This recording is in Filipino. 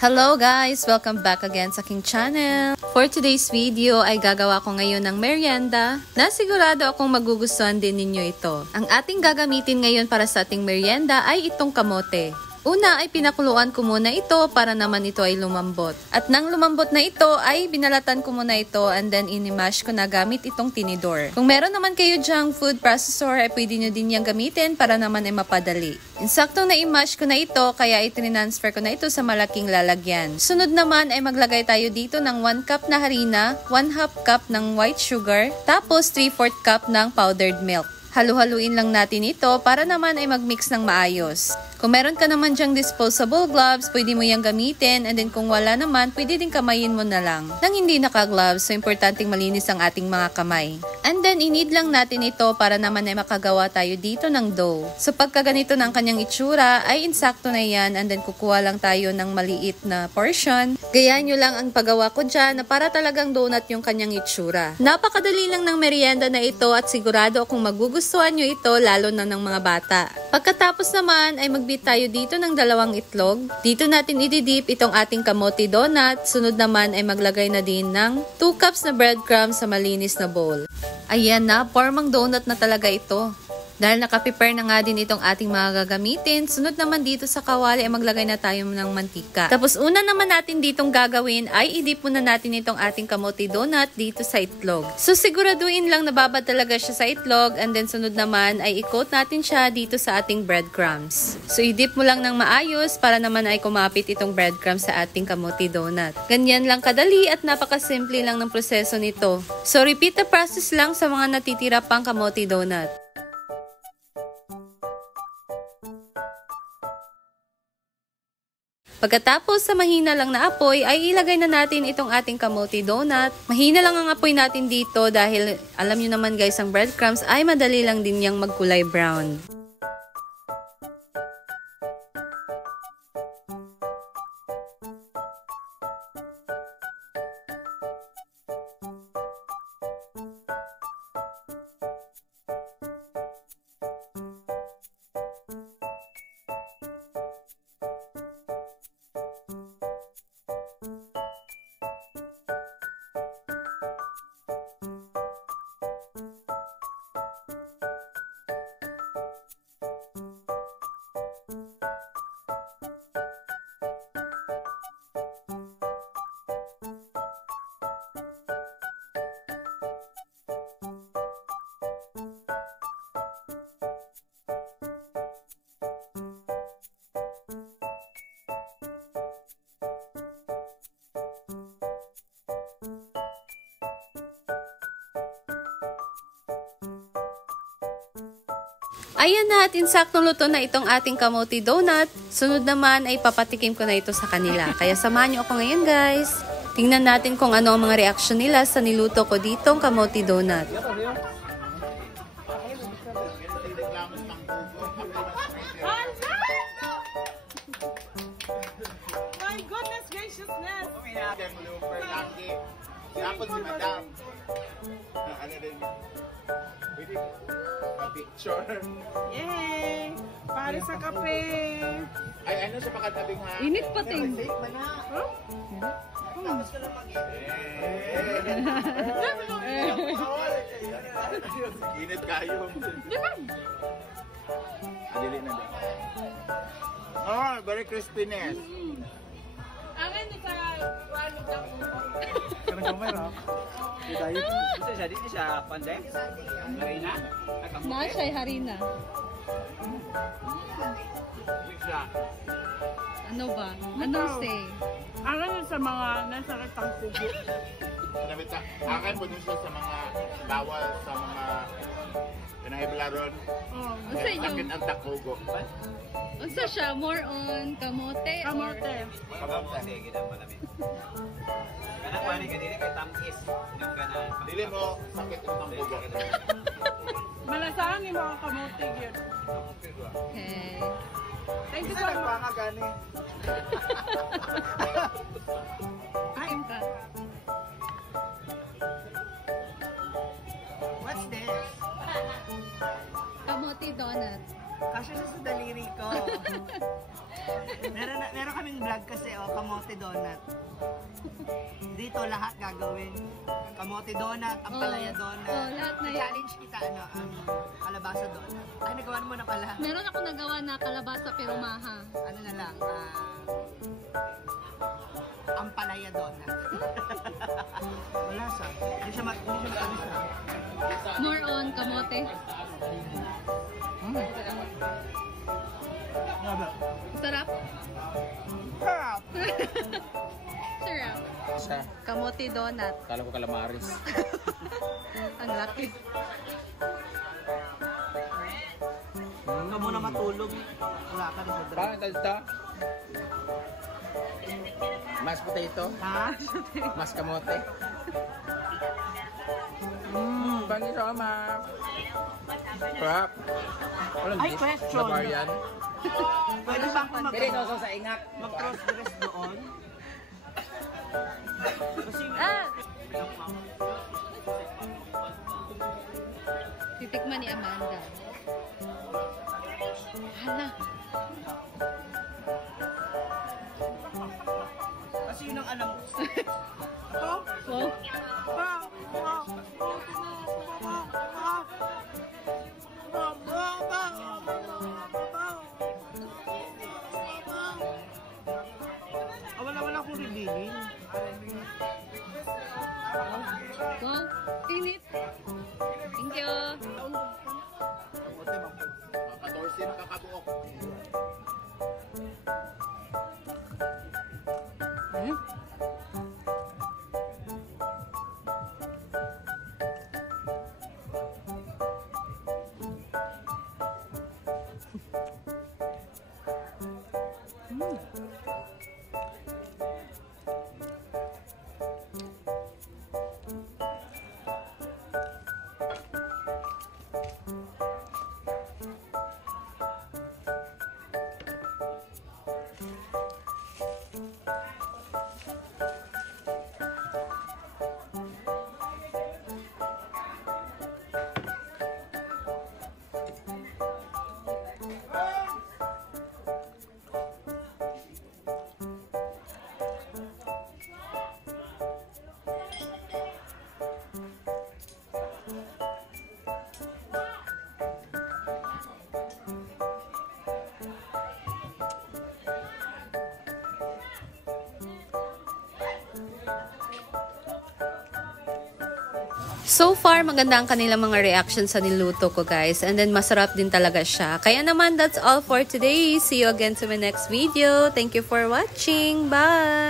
Hello guys! Welcome back again sa aking channel. For today's video ay gagawa ko ngayon ng merienda na sigurado akong magugustuhan din ninyo ito. Ang ating gagamitin ngayon para sa ating merienda ay itong kamote. Una ay pinakuluan ko muna ito para naman ito ay lumambot. At nang lumambot na ito ay binalatan ko muna ito and then inimash ko na gamit itong tinidor. Kung meron naman kayo dyang food processor ay pwede nyo din yung gamitin para naman ay mapadali. Insaktong na-imash ko na ito kaya itinransfer ko na ito sa malaking lalagyan. Sunod naman ay maglagay tayo dito ng 1 cup na harina, 1/2 cup ng white sugar, tapos 3/4 cup ng powdered milk. Halu-haluin lang natin ito para naman ay mag-mix ng maayos. Kung meron ka naman dyang disposable gloves, pwede mo yung gamitin, and then kung wala naman, pwede din kamayin mo na lang. Nang hindi naka-gloves, so importanteng malinis ang ating mga kamay. And then, inid lang natin ito para naman ay makagawa tayo dito ng dough. So, pagka ganito ng kanyang itsura, ay insakto na yan, and then kukuha lang tayo ng maliit na portion. Gayaan nyo lang ang paggawa ko dyan na para talagang donut yung kanyang itsura. Napakadali lang ng merienda na ito at sigurado akong magugustuhan nyo ito, lalo na ng mga bata. Pagkatapos naman, ay magbit tayo dito ng 2 itlog. Dito natin ididip itong ating kamote donut. Sunod naman ay maglagay na din ng 2 cups na breadcrumbs sa malinis na bowl. Ayan na, formang donut na talaga ito. Dahil nakaprepare na nga din itong ating mga gagamitin, sunod naman dito sa kawali ay maglagay na tayo ng mantika. Tapos una naman natin ditong gagawin ay idip muna natin itong ating kamote donut dito sa itlog. So siguraduhin lang nababad talaga siya sa itlog, and then sunod naman ay i-coat natin siya dito sa ating breadcrumbs. So idip mo lang ng maayos para naman ay kumapit itong breadcrumbs sa ating kamote donut. Ganyan lang kadali at napakasimple lang ng proseso nito. So repeat the process lang sa mga natitira pang kamote donut. Pagkatapos sa mahina lang na apoy, ay ilagay na natin itong ating kamote donut. Mahina lang ang apoy natin dito dahil alam nyo naman guys, ang breadcrumbs ay madali lang din yang magkulay brown. Ayan na at insaktong luto na itong ating kamote donut. Sunod naman ay papatikim ko na ito sa kanila. Kaya samahan nyo ako ngayon guys. Tingnan natin kung ano ang mga reaksyon nila sa niluto ko ditong kamote donut. My goodness graciousness! Dapat si Madam. Ano din? Pwede picture. Yay! Para sa kape! Ay, ano sa pakatabing ha? Init pa ting. Tapos ka lang mag-init. Init kayo. Adili na din. Oh, very crispiness. Amin sa walog na po. Karena gamay ra. Dahil isa siya dito siya pandai. Harina. Na siya harina. Ano ba? Anong say? Amin sa mga nasa kitang pugo. Akan po dun siya sa mga bawal sa mga pinahiblaron. Unsa inyo? Sakit ang takugo. Unsa siya? More on kamote? Kamote. Kamote gid malami. Kana kwani ka dili kay tamis. Nang kana. Dili mo sakit ang takugo. Malasaan ni mga kamote gyud. Okay. Thank you Isa so much. nagpanga gani. Kain ka. What's this? Kamote donut. Kasya siya sa daliri ko. Meron kaming vlog kasi, kamote donut. Dito lahat gagawin. Kamote donut, ampalaya donut. lahat na yan. Challenge kita, ang kalabasa donut. Ay, nagawa mo na pala. Meron ako nagawa na kalabasa pero maha. Ano na lang, ampalaya donut. Wala sa. Hindi siya matamis na. More on kamote. Sarap. Sarap! Sarap. Siya. Kamote donut. Kala ko calamaris. Ang laki. Huwag ka muna matulog. Wala ka rin sa drug. Paano ito? Mashed potato? Ha? Mas kamote? Paano ito, ma? Crap. Ay, question. Bavarian. Pwede ba akong Pwede ito sa ingat. mag-cross dress doon? Kasi Titikman ni Amanda. Hala. Kasi yun ang alam ko. Wow. Wala akong revealing. Wow. Init. Thank you. Kamote, 14 na kakabuok. So far, maganda ang kanilang mga reactions sa niluto ko, guys. And then, masarap din talaga siya. Kaya naman, that's all for today. See you again to my next video. Thank you for watching. Bye!